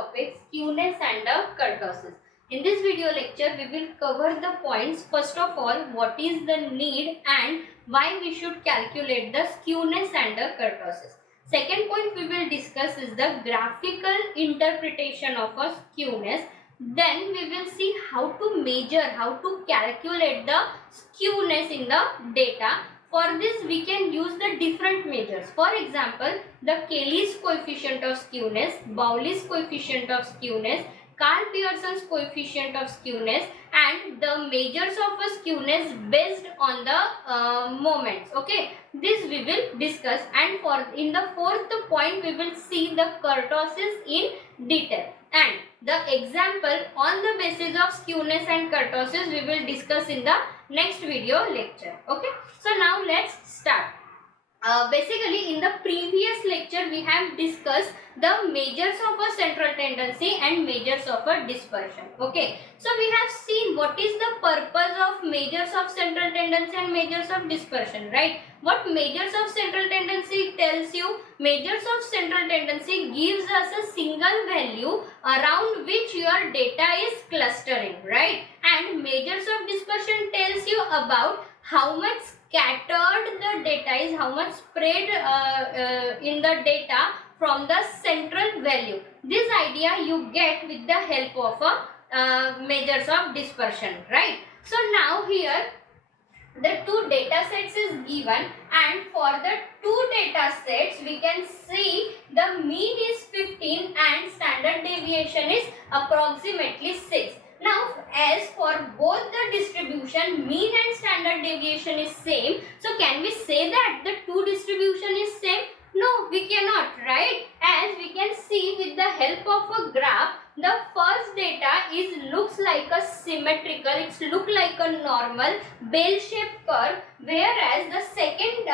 topic, skewness and kurtosis. In this video lecture, we will cover the points. First of all, what is the need and why we should calculate the skewness and the kurtosis. Second point we will discuss is the graphical interpretation of a skewness. Then we will see how to measure, how to calculate the skewness in the data. For this, we can use the different measures. For example, the Cayley's coefficient of skewness, Bowley's coefficient of skewness, Karl Pearson's coefficient of skewness, and the measures of a skewness based on the moments. Okay, this we will discuss. And for in the fourth point, we will see the kurtosis in detail. And the example on the basis of skewness and kurtosis we will discuss in the next video lecture. Okay, so now let's start. Basically, in the previous lecture we have discussed the measures of a central tendency and measures of a dispersion. Okay, so we have seen what is the purpose of measures of central tendency and measures of dispersion, right? What measures of central tendency tells you? Measures of central tendency gives us a single value around which your data is clustering, right? And measures of dispersion tells you about how much scattered the data is, how much spread in the data from the central value. This idea you get with the help of measures of dispersion, right? So now here the two data sets is given, and for the two data sets we can see the mean is 15 and standard deviation is approximately 6. Now, as for both the distribution, mean and standard deviation is same. So, can we say that the two distribution is same? No, we cannot, right? As we can see with the help of a graph, the first data looks like a symmetrical, it looks like a normal bell-shaped curve, whereas the second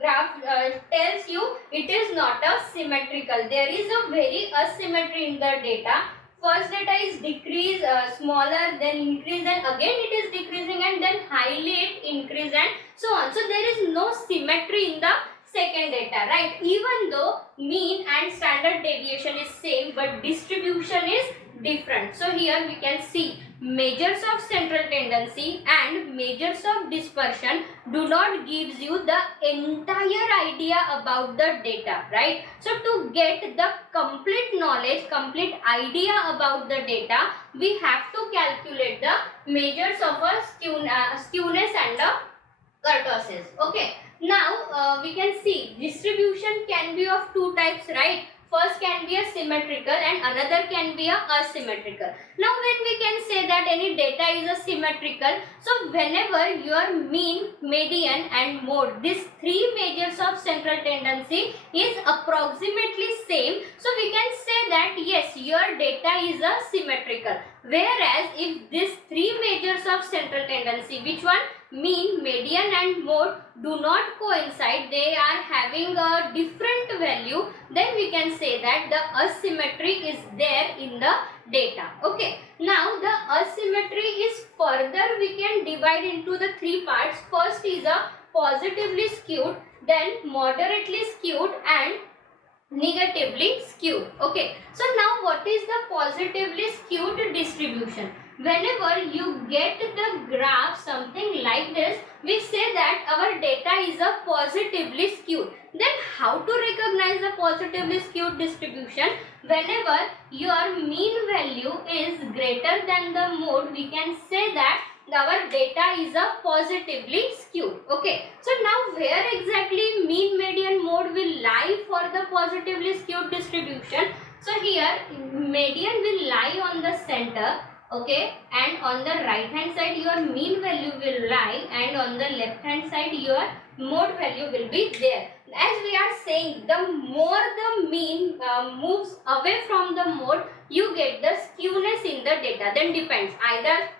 graph tells you it is not a symmetrical. There is a very asymmetry in the data. First data is decrease, smaller, then increase, and again it is decreasing, and then highly it increase, and so on. So there is no symmetry in the second data, right? Even though mean and standard deviation is same, but distribution is different. So here we can see measures of central tendency and measures of dispersion do not gives you the entire idea about the data, right? So to get the complete knowledge, complete idea about the data, we have to calculate the measures of a skewness and a kurtosis. Okay, now we can see distribution can be of two types, right? First can be a symmetrical and another can be a asymmetrical. Now when we can say that any data is a symmetrical, so whenever your mean, median and mode, these three measures of central tendency is approximately same, so we can say that yes, your data is a symmetrical. Whereas if these three measures of central tendency, which one? Mean, median and mode, do not coincide, they are having a different value, then we can say that the asymmetry is there in the data. Okay, now the asymmetry is further we can divide into the three parts. First is a positively skewed, then moderately skewed and negatively skewed. Okay, so now what is the positively skewed distribution? Whenever you get the graph something like this, we say that our data is a positively skewed. Then how to recognize the positively skewed distribution? Whenever your mean value is greater than the mode, we can say that our data is a positively skewed. Okay, so now where exactly mean, median, mode will lie for the positively skewed distribution? So here median will lie on the center. Okay, and on the right hand side your mean value will lie, and on the left hand side your mode value will be there. As we are saying, the more the mean moves away from the mode, you get the skewness in the data. Then depends, either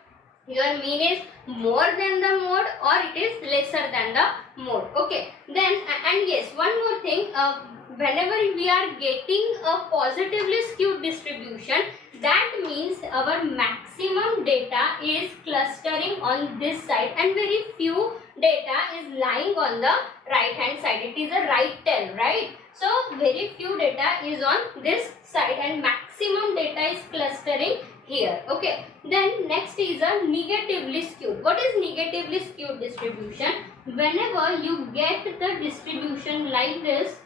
your mean is more than the mode or it is lesser than the mode. Okay, then and yes, one more thing, whenever we are getting a positively skewed distribution, that means our maximum data is clustering on this side and very few data is lying on the right hand side. It is a right tail, right? So very few data is on this side and maximum maximum data is clustering here. Okay, then next is a negatively skewed. What is negatively skewed distribution? Whenever you get the distribution like this,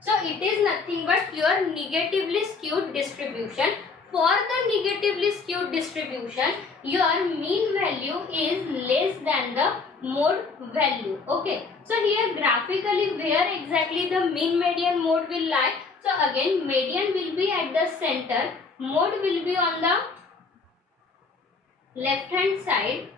so it is nothing but your negatively skewed distribution. For the negatively skewed distribution, your mean value is less than the mode value. Okay, so here graphically where exactly the mean, median, mode will lie. So again median will be at the center, mode will be on the left hand side,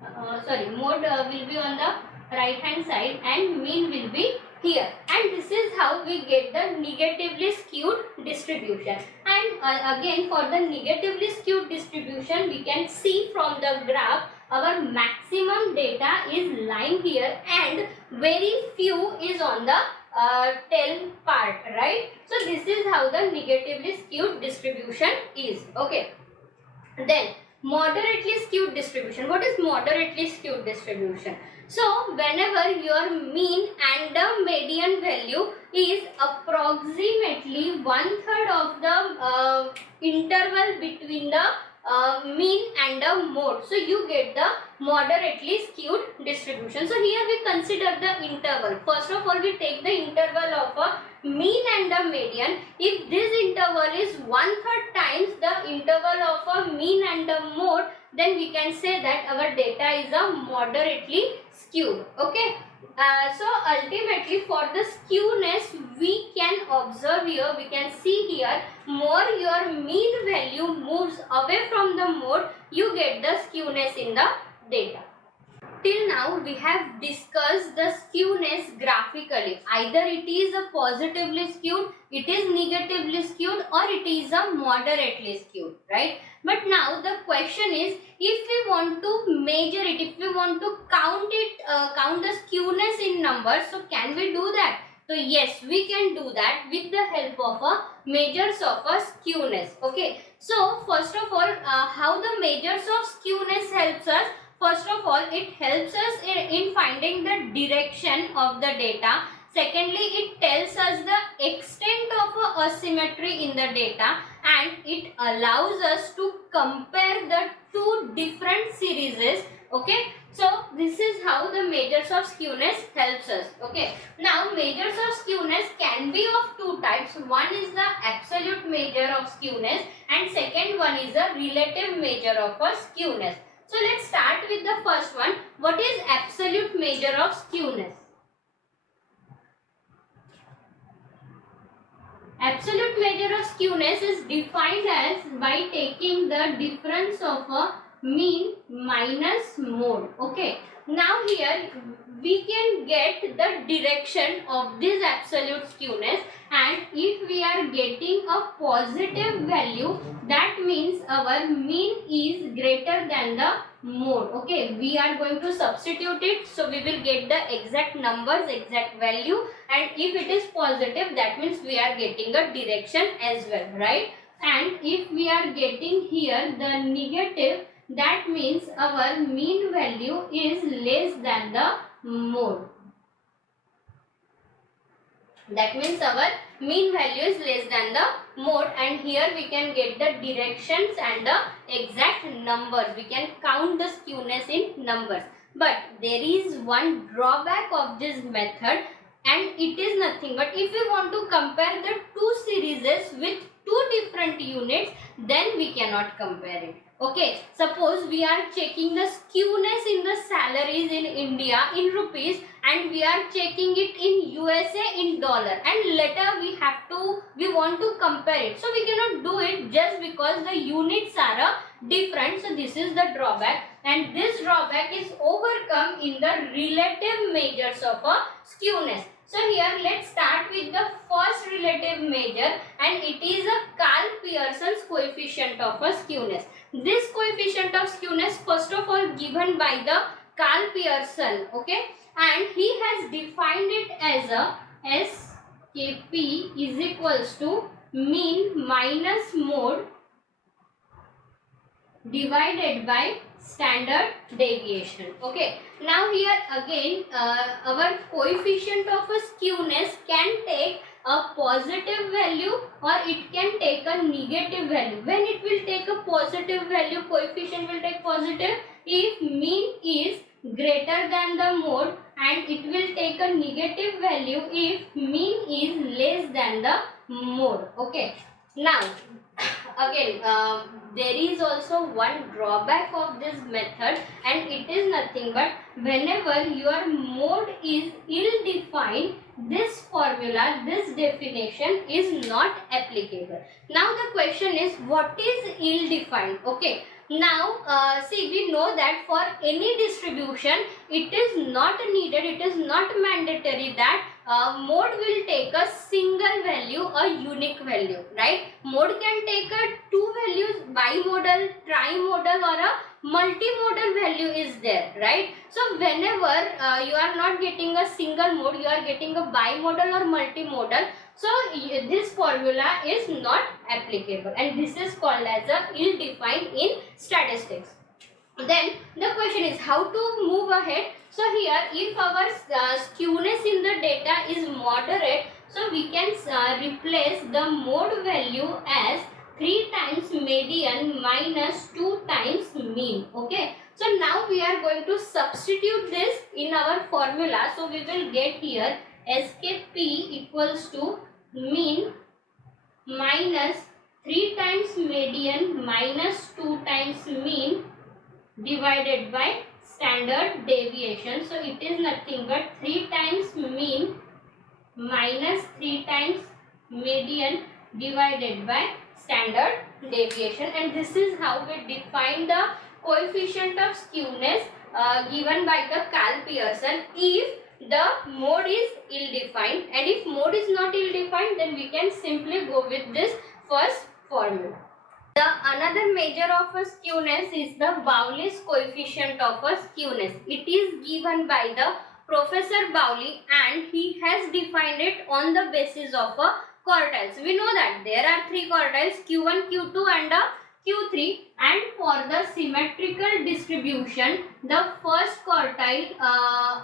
mode will be on the right hand side, and mean will be here, and this is how we get the negatively skewed distribution. And again for the negatively skewed distribution, we can see from the graph our maximum data is lying here and very few is on the tail part, right? So this is how the negatively skewed distribution is. Okay, then moderately skewed distribution. What is moderately skewed distribution? So whenever your mean and the median value is approximately 1/3 of the interval between the mean and the mode, so you get the moderately skewed distribution. So here we consider the interval. First of all, we take the interval of a mean and the median. If this interval is 1/3 times the interval of a mean and the mode, then we can say that our data is a moderately skewed. Okay, so ultimately for the skewness, we can observe here, we can see here, more your mean value moves away from the mode, you get the skewness in the data. Till now we have discussed the skewness graphically. Either it is a positively skewed, it is negatively skewed, or it is a moderately skewed, right? But now the question is, if we want to measure it, if we want to count it, count the skewness in numbers, so can we do that? So yes, we can do that with the help of a measures of a skewness. Okay, so first of all, how the measures of skewness helps us? First of all, it helps us in finding the direction of the data. Secondly, it tells us the extent of a asymmetry in the data, and it allows us to compare the two different series. Okay, so this is how the measures of skewness helps us. Okay, now measures of skewness can be of two types. One is the absolute measure of skewness, and second one is a relative measure of a skewness. So let's start with the first one. What is absolute measure of skewness? Absolute measure of skewness is defined as by taking the difference of a mean minus mode. Okay, now here we can get the direction of this absolute skewness, and if we are getting a positive value, that means our mean is greater than the mode. Okay, we are going to substitute it, so we will get the exact numbers, exact value, and if it is positive, that means we are getting a direction as well, right? And if we are getting here the negative, that means our mean value is less than the mode. That means our mean value is less than the mode, and here we can get the directions and the exact numbers. We can count the skewness in numbers. But there is one drawback of this method, and it is nothing but if we want to compare the two series with two different units, then we cannot compare it. Okay, suppose we are checking the skewness in the salaries in India in rupees, and we are checking it in USA in dollar, and later we want to compare it. So we cannot do it just because the units are different. So this is the drawback, and this drawback is overcome in the relative measures of a skewness. So here let's start with the first relative measure, and it is a Karl-Pearson's coefficient of a skewness. This coefficient of skewness, first of all, given by the Karl-Pearson, okay, and he has defined it as a SKP is equals to mean minus mode divided by standard deviation. Okay, now here again our coefficient of a skewness can take a positive value or it can take a negative value. When it will take a positive value, coefficient will take positive if mean is greater than the mode, and it will take a negative value if mean is less than the mode. Okay. Now again, there is also one drawback of this method, and it is nothing but whenever your mode is ill defined, this formula, this definition is not applicable. Now the question is, what is ill defined? Okay, now see, we know that for any distribution it is not needed, it is not mandatory that mode will take a single value, a unique value, right? Mode can take a two values, bimodal, trimodal, or a multimodal value is there, right? So whenever you are not getting a single mode, you are getting a bimodal or multimodal, so this formula is not applicable, and this is called as a ill-defined in statistics. Then the question is how to move ahead. So here, if our skewness in the data is moderate, so we can replace the mode value as 3 times median minus 2 times mean. Okay, so now we are going to substitute this in our formula. So we will get here SKP equals to mean minus 3 times median minus 2 times mean divided by standard deviation. So it is nothing but 3 times mean minus 3 times median divided by standard deviation, and this is how we define the coefficient of skewness given by the Karl-Pearson if the mode is ill-defined, and if mode is not ill-defined, then we can simply go with this first formula. The another measure of a skewness is the Bowley's coefficient of a skewness. It is given by the Professor Bowley, and he has defined it on the basis of a quartiles. We know that there are 3 quartiles, Q1, Q2 and Q3, and for the symmetrical distribution, the first quartile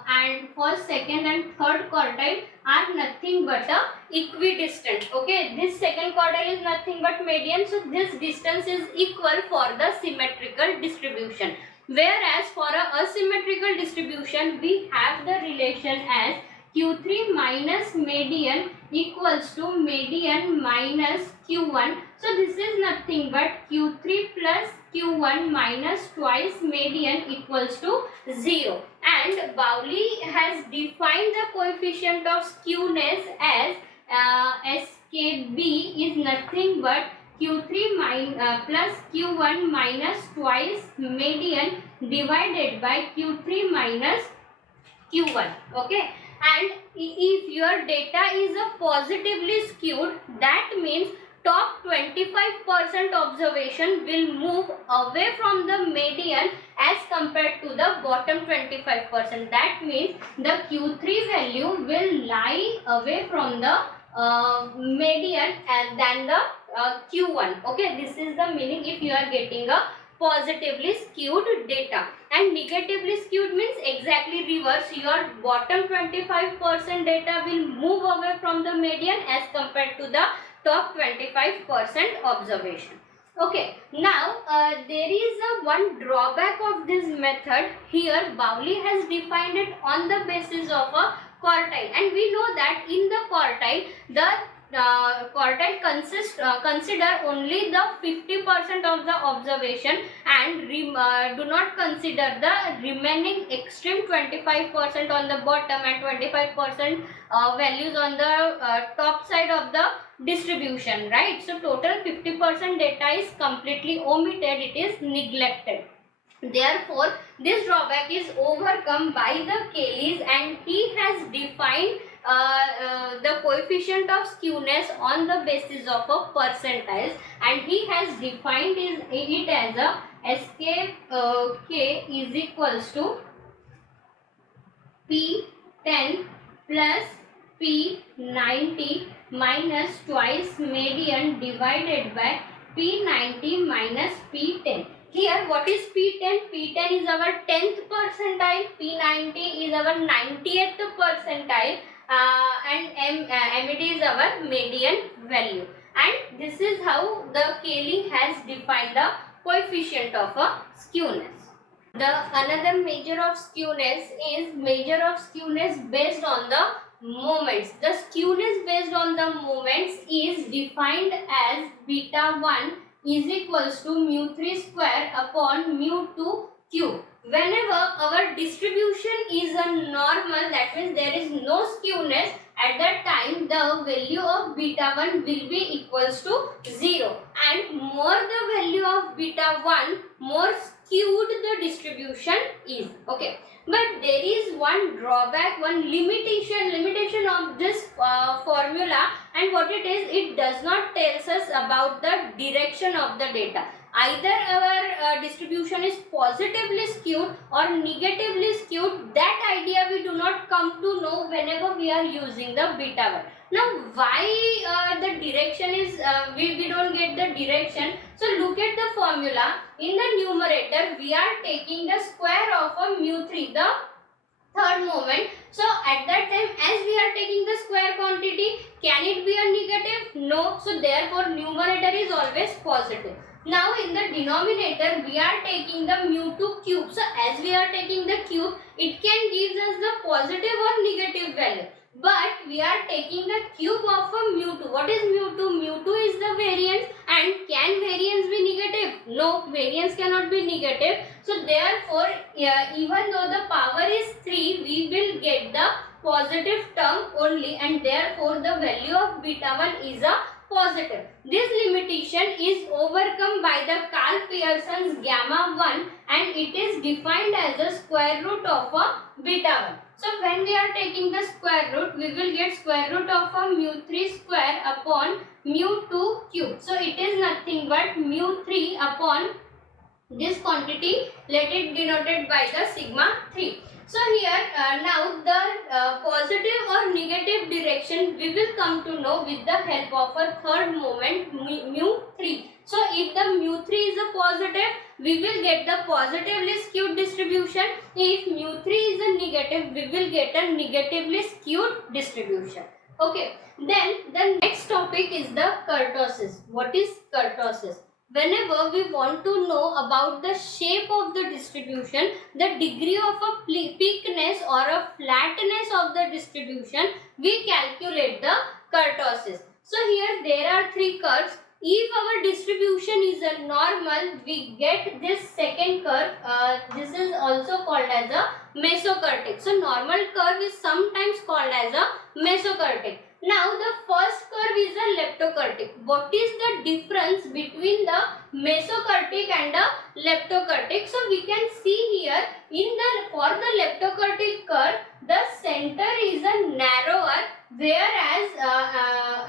and first, second and third quartile are nothing but equidistant. Okay, this second quartile is nothing but median, so this distance is equal for the symmetrical distribution. Whereas for a asymmetrical distribution, we have the relation as Q3 minus median equals to median minus Q1. So this is nothing but Q3 plus Q1 minus twice median equals to 0. And Bowley has defined the coefficient of skewness as SKB is nothing but Q3 plus Q1 minus twice median divided by Q3 minus Q1. Okay. And if your data is a positively skewed, that means top 25% observation will move away from the median as compared to the bottom 25%. That means the Q3 value will lie away from the median than the Q1. Okay, this is the meaning if you are getting a positively skewed data, and negatively skewed means exactly reverse. Your bottom 25% data will move away from the median as compared to the top 25% observation. Okay, now there is one drawback of this method. Here Bowley has defined it on the basis of a quartile, and we know that in the quartile, the quartile consider only the 50% of the observation and do not consider the remaining extreme 25% on the bottom and 25% values on the top side of the distribution, right? So total 50% data is completely omitted, it is neglected. Therefore, this drawback is overcome by the Cayley's, and he has defined the coefficient of skewness on the basis of a percentiles, and he has defined it as a SKK is equals to P10 plus P90 minus twice median divided by P90 minus P10. Here what is P10? P10 is our 10th percentile, P90 is our 90th percentile, and MED is our median value. And this is how the Kaling has defined the coefficient of a skewness. The another measure of skewness is measure of skewness based on the moments. The skewness based on the moments is defined as beta 1 is equals to mu3 square upon mu2 cube. Whenever our distribution is a normal, that means there is no skewness, at that time the value of beta 1 will be equals to 0, and more the value of beta 1, more skewed the distribution is. Okay, but there is one drawback, one limitation of this formula, and what it is, it does not tells us about the direction of the data. Either our distribution is positively skewed or negatively skewed. That idea we do not come to know whenever we are using the beta 1. Now why the direction is we don't get the direction? So look at the formula. In the numerator we are taking the square of a mu3, the third moment. So at that time, as we are taking the square quantity, can it be a negative? No. So therefore numerator is always positive. Now in the denominator we are taking the mu2 cube. So as we are taking the cube, it can give us the positive or negative value. But we are taking the cube of a mu2. What is mu2? mu2 is the variance, and can variance be negative? No, variance cannot be negative. So therefore, even though the power is 3, we will get the positive term only, and therefore the value of beta 1 is a positive. This limitation is overcome by the Karl Pearson's gamma 1, and it is defined as the square root of a beta 1. So when we are taking the square root, we will get square root of a mu3 square upon mu2 cube. So it is nothing but mu3 upon this quantity, let it denoted by the sigma 3. So here now the positive or negative direction we will come to know with the help of a third moment, mu3. So if the mu3 is a positive, we will get the positively skewed distribution. If mu3 is a negative, we will get a negatively skewed distribution. Okay, then the next topic is the kurtosis. What is kurtosis? Whenever we want to know about the shape of the distribution, the degree of a peakness or a flatness of the distribution, we calculate the kurtosis. So here there are three curves. If our distribution is a normal, we get this second curve. This is also called as a mesokurtic. So normal curve is sometimes called as a mesokurtic. Now the first curve is a leptokurtic. What is the difference between the mesokurtic and the leptokurtic? So we can see here for the leptokurtic curve, the center is a narrower, whereas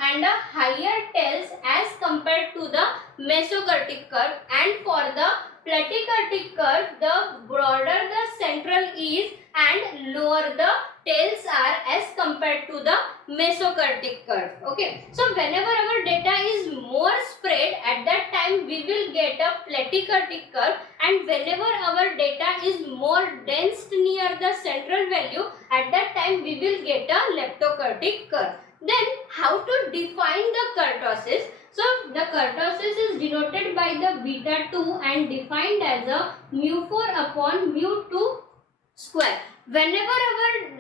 and a higher tails as compared to the mesokurtic curve, and for the platykurtic curve, the broader the central is and lower the tails are as compared to the mesokurtic curve. Okay, so whenever our data is more spread, at that time we will get a platykurtic curve, and whenever our data is more dense near the central value, at that time we will get a leptokurtic curve. Then how to define the kurtosis? So the kurtosis is denoted by the beta 2 and defined as a mu4 upon mu2 square. Whenever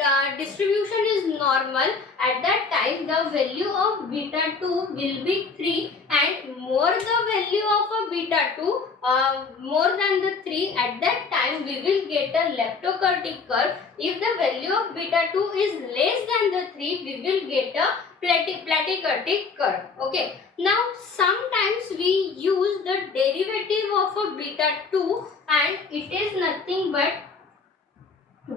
our distribution is normal, at that time the value of beta 2 will be 3, and more the value of a beta 2 more than the 3, at that time we will get a leptokurtic curve. If the value of beta 2 is less than the 3, we will get a platykurtic curve. Okay. Now sometimes we use the derivative of a beta 2, and it is nothing but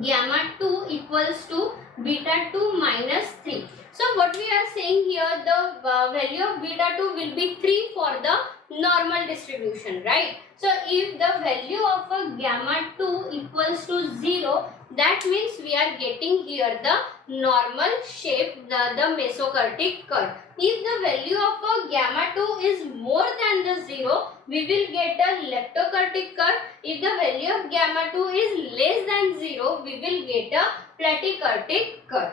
gamma 2 equals to beta 2 minus 3. So what we are saying here, the value of beta 2 will be 3 for the normal distribution, right? So if the value of a gamma 2 equals to 0, that means we are getting here the normal shape, the mesokurtic curve. If the value of a gamma 2 is more than the 0, we will get a leptokurtic curve. If the value of gamma 2 is less than 0, we will get a platykurtic curve.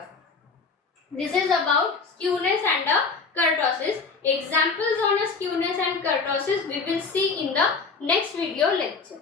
This is about skewness and kurtosis. Examples on a skewness and kurtosis we will see in the next video lecture.